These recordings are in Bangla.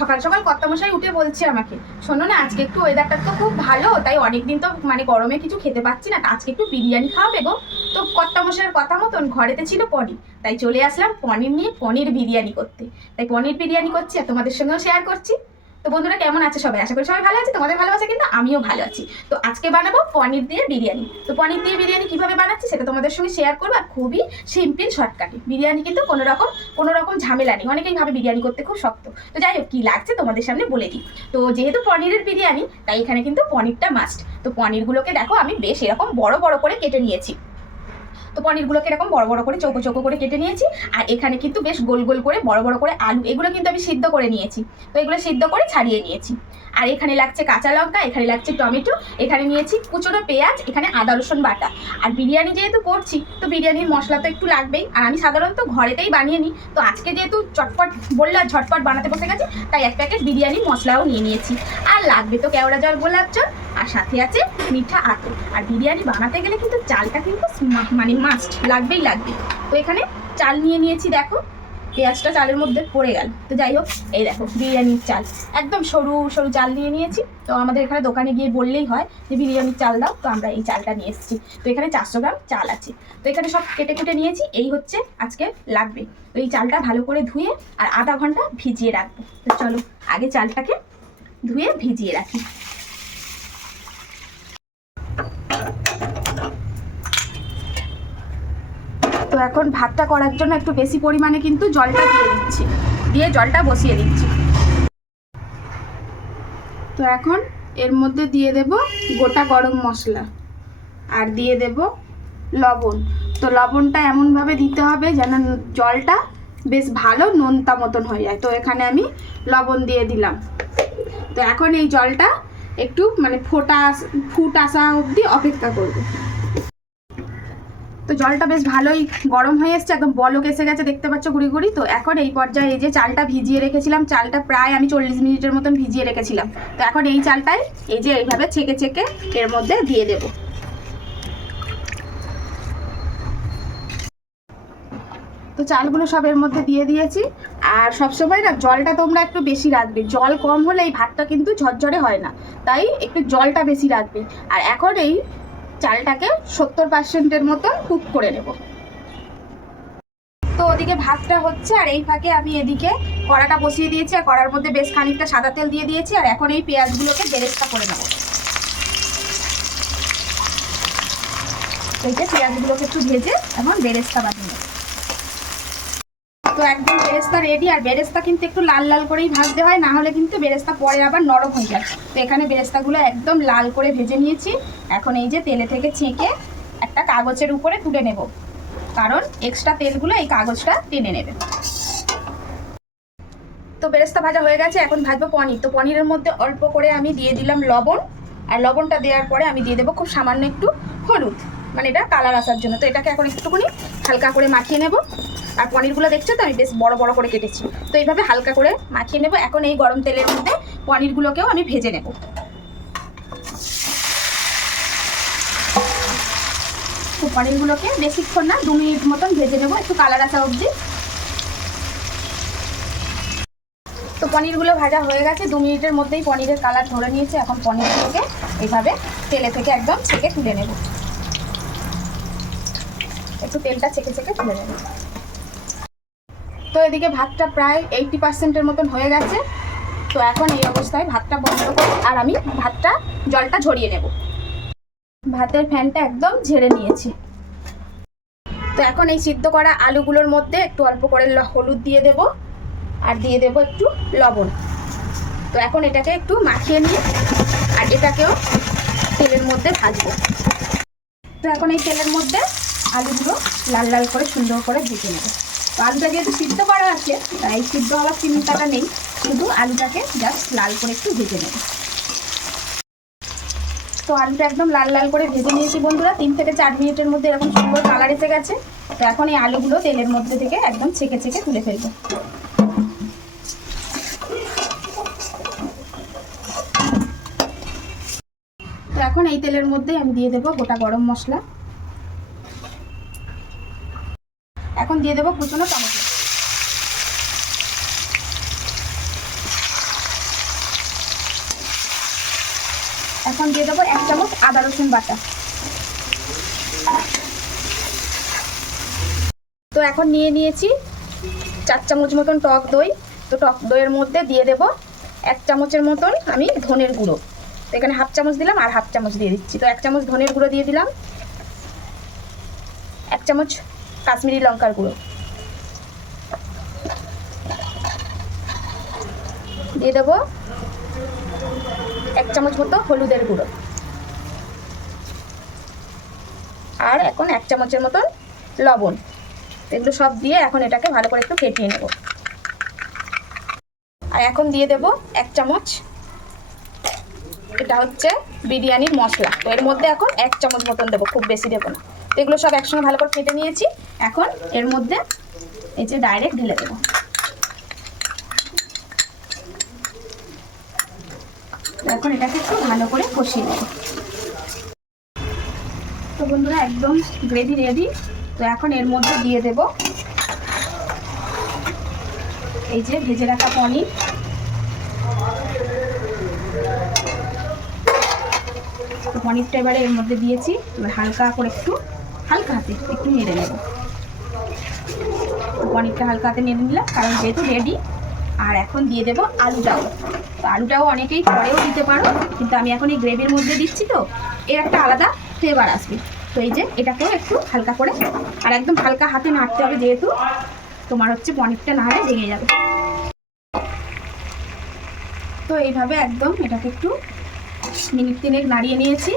সকাল সকাল কর্তামশাই উঠে বলছে আমাকে, শোনো না, আজকে একটু ওয়েদারটা তো খুব ভালো, তাই অনেকদিন তো মানে গরমে কিছু খেতে পাচ্ছি না আজকে একটু বিরিয়ানি খাওয়াবে গো। তো কর্তামশাইয়ের কথা মতন ঘরেতে ছিল পনির, তাই চলে আসলাম পনির নিয়ে পনির বিরিয়ানি করতে। তাই পনির বিরিয়ানি করছি আর তোমাদের সঙ্গেও শেয়ার করছি। তো বন্ধুরা, কেমন আছে সবাই? আশা করি সবাই ভালো আছে, তোমাদের ভালোবাসা কিন্তু আমিও ভালো আছি। তো আজকে বানাবো পনির দিয়ে বিরিয়ানি। তো পনির দিয়ে বিরিয়ানি কীভাবে বানাচ্ছি সেটা তোমাদের সঙ্গে শেয়ার করব আর খুবই সিম্পল শর্টকাটে বিরিয়ানি কিন্তু কোনো রকম কোনো রকম ঝামেলা নেই। অনেকেই ভাবে বিরিয়ানি করতে খুব শক্ত। তো যাই হোক, কী লাগছে তোমাদের সামনে বলে দিই। তো যেহেতু পনিরের বিরিয়ানি, তাই এখানে কিন্তু পনিরটা মাস্ট তো পনিরগুলোকে দেখো, আমি বেশ এরকম বড় বড় করে কেটে নিয়েছি। তো পনিরগুলোকে এরকম বড় বড় করে, চৌকো চৌকো করে কেটে নিয়েছি। আর এখানে কিন্তু বেশ গোল গোল করে, বড় বড় করে আলু, এগুলো কিন্তু আমি সিদ্ধ করে নিয়েছি। তো এগুলো সিদ্ধ করে ছাড়িয়ে নিয়েছি। আর এখানে লাগছে কাঁচা লঙ্কা, এখানে লাগছে টমেটো, এখানে নিয়েছি কুচোনো পেঁয়াজ, এখানে আদা, রসুন বাটা। আর বিরিয়ানি যেহেতু করছি, তো বিরিয়ানির মশলা তো একটু লাগবেই। আর আমি সাধারণত ঘরেতেই বানিয়ে নিই। তো আজকে যেহেতু চটপট বললাম ঝটপট বানাতে বসে গেছে, তাই এক প্যাকেট বিরিয়ানি মশলাও নিয়ে নিয়েছি। আর লাগবে তো কেওড়া জল, গোলাপ জল, আর সাথে আছে মিঠা আতর। আর বিরিয়ানি বানাতে গেলে কিন্তু চালটা কিন্তু মানে মাস্ট লাগবেই লাগবে। তো এখানে চাল নিয়ে নিয়েছি, দেখো। পেঁয়াজটা চালের মধ্যে পড়ে গেল। তো যাই হোক, এই দেখো, বিরিয়ানির চাল। একদম সরু সরু চাল নিয়ে নিয়েছি। তো আমাদের এখানে দোকানে গিয়ে বললেই হয় যে, বিরিয়ানির চাল দাও, তো আমরা এই চালটা নিয়ে এসেছি। তো এখানে চারশো গ্রাম চাল আছে। তো এখানে সব কেটে কেটে নিয়েছি। এই হচ্ছে আজকে লাগবে। তো এই চালটা ভালো করে ধুয়ে আর আধা ঘণ্টা ভিজিয়ে রাখব। তো চলো, আগে চালটাকে ধুয়ে ভিজিয়ে রাখি। এখন ভাতটা করার জন্য একটু বেশি পরিমাণে কিন্তু জলটা দিয়ে দিচ্ছি। দিয়ে জলটা বসিয়ে দিচ্ছি। তো এখন এর মধ্যে দিয়ে দেব গোটা গরম মশলা আর দিয়ে দেব লবণ। তো লবণটা এমনভাবে দিতে হবে যেন জলটা বেশ ভালো নোনতা মতন হয়ে যায়। তো এখানে আমি লবণ দিয়ে দিলাম। তো এখন এই জলটা একটু মানে ফোটা ফুট আসা অবধি অপেক্ষা করব। তো জলটা বেশ ভালোই গরম হয়ে এসছে, একদম বলক এসে গেছে, দেখতে পাচ্ছ গুড়ি গুড়ি তো এখন এই পর্যায়ে এই যে চালটা ভিজিয়ে রেখেছিলাম, চালটা প্রায় আমি চল্লিশ মিনিটের মতন ভিজিয়ে রেখেছিলাম। তো এখন এই চালটাই এই যে এইভাবে ছেঁকে ছেঁকে এর মধ্যে দিয়ে দেব। তো চালগুলো সব এর মধ্যে দিয়ে দিয়েছি। আর সবসময় না জলটা তোমরা একটু বেশি রাখবে। জল কম হলে এই ভাতটা কিন্তু ঝরঝরে হয় না। তাই একটু জলটা বেশি রাখবে। আর এখন এই চালটাকে সত্তর পার্সেন্টের মতন কুক করে নেব। তো ওদিকে ভাতটা হচ্ছে, আর এই ফাঁকে আমি এদিকে কড়াটা বসিয়ে দিয়েছি, আর কড়ার মধ্যে বেশ খানিকটা সাদা তেল দিয়ে দিয়েছি, আর এখন এই পেঁয়াজগুলোকে বেরেস্তা করে নেব। এই যে পেঁয়াজগুলোকে একটু ভেজে এখন বেরেস্তা বানিয়ে নেব। তো একদম বেরেস্তা রেডি আর বেরেস্তা কিন্তু একটু লাল লাল করেই ভাজতে হয়, না হলে কিন্তু বেরেস্তা পরে আবার নরম হয়ে যায়। তো এখানে বেরেস্তাগুলো একদম লাল করে ভেজে নিয়েছি। এখন এই যে তেলে থেকে ছেঁকে একটা কাগজের উপরে তুলে নেব। কারণ এক্সট্রা তেলগুলো এই কাগজটা টেনে নেবে। তো বেরেস্তা ভাজা হয়ে গেছে, এখন ভাজবো পনির। তো পনিরের মধ্যে অল্প করে আমি দিয়ে দিলাম লবণ। আর লবণটা দেওয়ার পরে আমি দিয়ে দেবো খুব সামান্য একটু হলুদ। মানে এটা কালার আসার জন্য। তো এটাকে এখন একটুখানি হালকা করে মাখিয়ে নেব। আর পনিরগুলো দেখছ তো, আমি বেশ বড় বড় করে কেটেছি। তো এইভাবে হালকা করে মাখিয়ে নেব। এখন এই গরম তেলের মধ্যে পনিরগুলোকেও আমি ভেজে নেব। তো পনিরগুলোকে বেশিক্ষণ না, দু মিনিট মতন ভেজে নেব, একটু কালার আসা অবধি। তো পনিরগুলো ভাজা হয়ে গেছে। দু মিনিটের মধ্যেই পনিরের কালার ধরে নিয়েছে। এখন পনিরগুলোকে এইভাবে তেলে থেকে একদম ছেঁকে তুলে নেব। একটু তেলটা ছেঁকে ছেঁকে তুলে নেব। তো এদিকে ভাতটা প্রায় এইটটি পার্সেন্টের মতন হয়ে গেছে। তো এখন এই অবস্থায় ভাতটা বন্ধ করে আর আমি ভাতটা, জলটা ঝরিয়ে নেব। ভাতের ফ্যানটা একদম ঝেড়ে নিয়েছি। তো এখন এই সিদ্ধ করা আলুগুলোর মধ্যে একটু অল্প করে হলুদ দিয়ে দেব আর দিয়ে দেব একটু লবণ। তো এখন এটাকে একটু মাখিয়ে নিয়ে আর এটাকেও তেলের মধ্যে ভাজবো। তো এখন এই তেলের মধ্যে আলুগুলো লাল লাল করে সুন্দর করে ভেজে নেব। তো আলুটা যেহেতু সিদ্ধ করা আছে, তাই সিদ্ধ হওয়ার চিন্তাটা নেই, শুধু আলুটাকে জাস্ট লাল করে একটু ভেজে নেব। তো আলুটা একদম লাল লাল করে ভেজে নিয়েছি বন্ধুরা, তিন থেকে চার মিনিটের মধ্যে এরকম সুন্দর কালার এসে গেছে। তো এখন এই আলুগুলো তেলের মধ্যে থেকে একদম ছেঁকে ছেঁকে তুলে ফেলব। তো এখন এই তেলের মধ্যেই আমি দিয়ে দেবো গোটা গরম মশলা। এখন দিয়ে দেবো কুচনো টমেটো। এখন দিয়ে দেবো এক চামচ আদা রসুন বাটা। তো এখন নিয়ে নিয়েছি চার চামচ মতন টক দই। তো টক দইয়ের মধ্যে দিয়ে দেব এক চামচের মতন আমি ধনের গুঁড়ো। তো এখানে হাফ চামচ দিলাম আর হাফ চামচ দিয়ে দিচ্ছি। তো এক চামচ ধনের গুঁড়ো দিয়ে দিলাম। এক চামচ কাশ্মীরি লঙ্কার গুঁড়ো। দিয়ে দেবো এক চামচ মতো হলুদের গুঁড়ো। আর এখন এক চামচের মতন লবণ। এগুলো সব দিয়ে এখন এটাকে ভালো করে একটু ফেটিয়ে নেব। আর এখন দিয়ে দেব এক চামচ এটা হচ্ছে বিরিয়ানির মশলা। তো এর মধ্যে এখন এক চামচ মতন দেবো, খুব বেশি দেবো না। এগুলো সব একসঙ্গে ভালো করে ফেটে নিয়েছি। এখন এর মধ্যে এই যে ডাইরেক্ট ঢেলে দেবো। এখন এটাকে একটু ভালো করে কষিয়ে নেব। তো বন্ধুরা, একদম গ্রেভি রেডি তো এখন এর মধ্যে দিয়ে দেব এই যে ভেজে রাখা পনির। পনিরটা এবারে এর মধ্যে দিয়েছি। হালকা করে একটু হালকা হাতে, একটু নেড়ে নেব। পনিরটা হালকা হাতে নেড়ে নিলাম, কারণ যেহেতু রেডি আর এখন দিয়ে দেব আলুটাও তো আলুটাও অনেকেই পরেও দিতে পারো, কিন্তু আমি এখন এই গ্রেভির মধ্যে দিচ্ছি তো, এর একটা আলাদা ফ্লেভার আসবে। তো এই যে এটাকেও একটু হালকা করে, আর একদম হালকা হাতে নাড়তে হবে যেহেতু, তোমার হচ্ছে পনিরটা নাড়ে ভেঙে যাবে। তো এইভাবে একদম এটাকে একটু মিনিট তিনেক নাড়িয়ে নিয়েছি।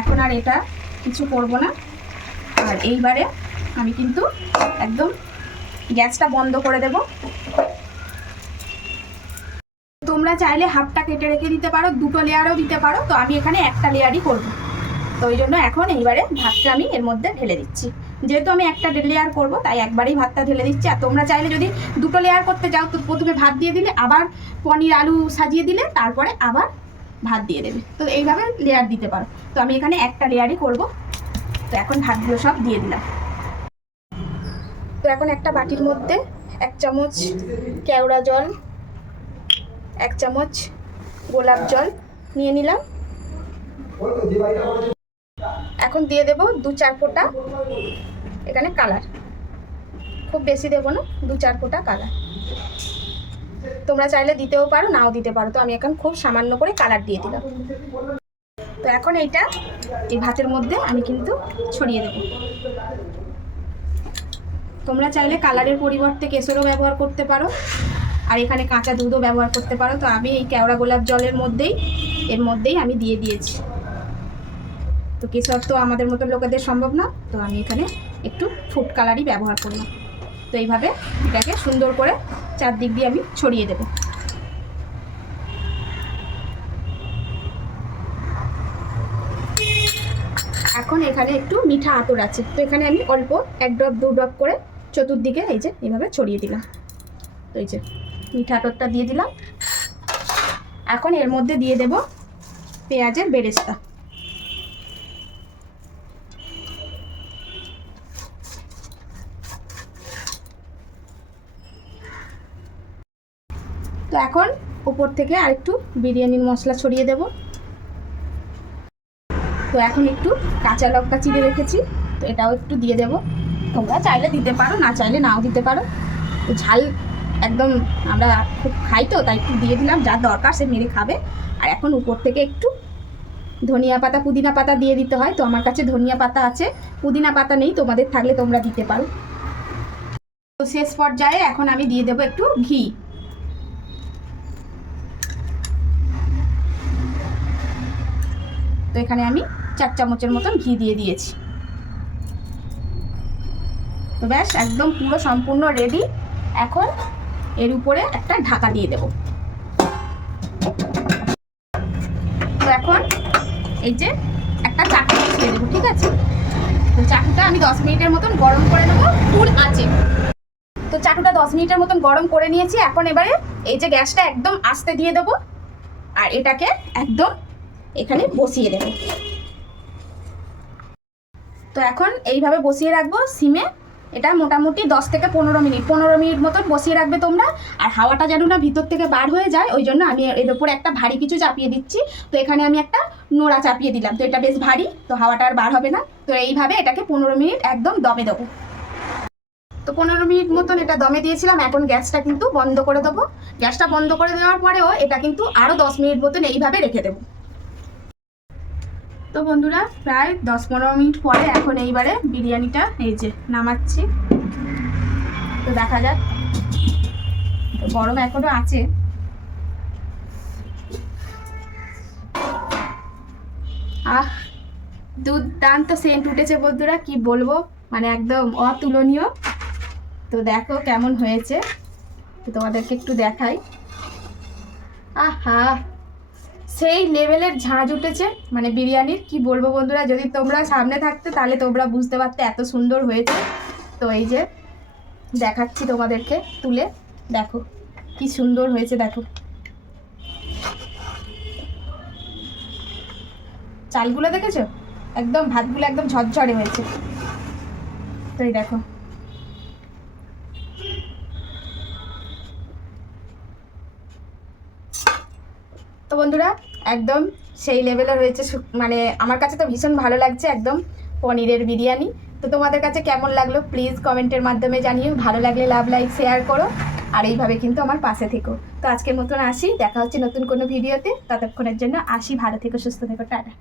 এখন আর এটা কিছু করব না। আর এইবারে আমি কিন্তু একদম গ্যাসটা বন্ধ করে দেব। তোমরা চাইলে হাফটা কেটে রেখে দিতে পারো, দুটো লেয়ারও দিতে পারো, তো আমি এখানে একটা লেয়ারই করব। তো ওই জন্য এখন এইবারে ভাতটা আমি এর মধ্যে ঢেলে দিচ্ছি। যেহেতু আমি একটা লেয়ার করব, তাই একবারেই ভাতটা ঢেলে দিচ্ছি। আর তোমরা চাইলে যদি দুটো লেয়ার করতে যাও, তো প্রথমে ভাত দিয়ে দিলে, আবার পনির আলু সাজিয়ে দিলে, তারপরে আবার ভাত দিয়ে দেবে। তো এইভাবে লেয়ার দিতে পারো। তো আমি এখানে একটা লেয়ারই করব। তো এখন ভাতগুলো সব দিয়ে দিলাম। তো এখন একটা বাটির মধ্যে এক চামচ কেওড়া জল, এক চামচ গোলাপ জল নিয়ে নিলাম। এখন দিয়ে দেব দু চার ফোঁটা এখানে কালার। খুব বেশি দেবো না, দু চার ফোঁটা কালার। তোমরা চাইলে দিতেও পারো, নাও দিতে পারো। তো আমি এখন খুব সামান্য করে কালার দিয়ে দিলাম। তো এখন এইটা, এই ভাতের মধ্যে আমি কিন্তু ছড়িয়ে দেবো। তোমরা চাইলে কালারের পরিবর্তে কেশরও ব্যবহার করতে পারো, আর এখানে কাঁচা দুধও ব্যবহার করতে পারো। তো আমি এই কেওড়া গোলাপ জলের মধ্যেই, এর মধ্যেই আমি দিয়ে দিয়েছি। তো কেশর তো আমাদের মতো লোকেদের সম্ভব না, তো আমি এখানে একটু ফুড কালারই ব্যবহার করলাম। তো এইভাবে এটাকে সুন্দর করে চারদিক দিয়ে আমি ছড়িয়ে দেব। এখন এখানে একটু মিঠা আতর আছে। তো এখানে আমি অল্প এক ড্রপ, দু ড্রপ করে চতুর্দিকে এই যে এইভাবে ছড়িয়ে দিলাম। তো এই যে মিঠা আতরটা দিয়ে দিলাম। এখন এর মধ্যে দিয়ে দেব পেঁয়াজের বেরেস্তা। তো এখন উপর থেকে আরেকটু বিরিয়ানির মশলা ছড়িয়ে দেব। তো এখন একটু কাঁচা লঙ্কা চিড়ে রেখেছি, তো এটাও একটু দিয়ে দেব। তোমরা চাইলে দিতে পারো, না চাইলে নাও দিতে পারো। তো ঝাল একদম আমরা খুব খাই তো, তাই একটু দিয়ে দিলাম, যা দরকার সে মেরে খাবে। আর এখন উপর থেকে একটু ধনিয়া পাতা, পুদিনা পাতা দিয়ে দিতে হয়। তো আমার কাছে ধনিয়া পাতা আছে, পুদিনা পাতা নেই, তোমাদের থাকলে তোমরা দিতে পারো। তো শেষ পর্যায়ে এখন আমি দিয়ে দেবো একটু ঘি। তো এখানে আমি চার চামচের মতন ঘি দিয়ে দিয়েছি। তো ব্যাস, একদম পুরো সম্পূর্ণ রেডি এখন এর উপরে একটা ঢাকা দিয়ে দেব। তো এখন এই যে একটা চাটু দিয়ে দেবো, ঠিক আছে? তো চাটুটা আমি দশ মিনিটের মতন গরম করে নেব, ফুল আছে তো চাটুটা দশ মিনিটের মতন গরম করে নিয়েছি, এখন এবারে এই যে গ্যাসটা একদম আস্তে দিয়ে দেবো, আর এটাকে একদম এখানে বসিয়ে দেব। তো এখন এইভাবে বসিয়ে রাখব সিমে। এটা মোটামুটি দশ থেকে পনেরো মিনিট পনেরো মিনিট মতন বসিয়ে রাখবে তোমরা। আর হাওয়াটা যেন না ভিতর থেকে বার হয়ে যায়, ওই জন্য আমি এর ওপরে একটা ভারী কিছু চাপিয়ে দিচ্ছি। তো এখানে আমি একটা নোড়া চাপিয়ে দিলাম, তো এটা বেশ ভারী, তো হাওয়াটা আর বার হবে না। তো এইভাবে এটাকে পনেরো মিনিট একদম দমে দেবো। তো পনেরো মিনিট মতন এটা দমে দিয়েছিলাম, এখন গ্যাসটা কিন্তু বন্ধ করে দেবো। গ্যাসটা বন্ধ করে দেওয়ার পরেও এটা কিন্তু আরও দশ মিনিট মতন এইভাবে রেখে দেবো। তো বন্ধুরা, প্রায় দশ পনেরো মিনিট পরে এখন এইবারে বিরিয়ানিটা এই যে নামাচ্ছি। তো দেখা যাক। গরম এখনও আছে। আহ, দুর্দান্ত সেন্ট উঠেছে বন্ধুরা, কি বলব? মানে একদম অতুলনীয়। তো দেখো কেমন হয়েছে। তোমাদেরকে একটু দেখাই। আহা! সেই লেভেলের ঝাঁঝ উঠেছে মানে বিরিয়ানির, কি বলব বন্ধুরা, যদি তোমরা সামনে থাকতে তাহলে তোমরা বুঝতে পারতে এত সুন্দর হয়েছে। তো এই যে, দেখাচ্ছি তোমাদেরকে তুলে, দেখো, কি সুন্দর হয়েছে, দেখো। চালগুলো দেখেছ? একদম ভাতগুলো একদম ঝরঝরে হয়েছে। তো এই দেখো। তো বন্ধুরা একদম সেই লেভেলের হয়েছে মানে আমার কাছে তো ভীষণ ভালো লাগছে একদম পনিরের বিরিয়ানি। তো তোমাদের কাছে কেমন লাগল প্লিজ কমেন্টের মাধ্যমে জানিও। ভালো লাগলে লাভ লাইক শেয়ার করো। আর এইভাবে কিন্তু আমার পাশে থেকো। তো আজকের মতন আসি, দেখা হচ্ছে নতুন কোনো ভিডিওতে ততক্ষণের জন্য আসি, ভালো থেকো, সুস্থ থেকো, টাটা।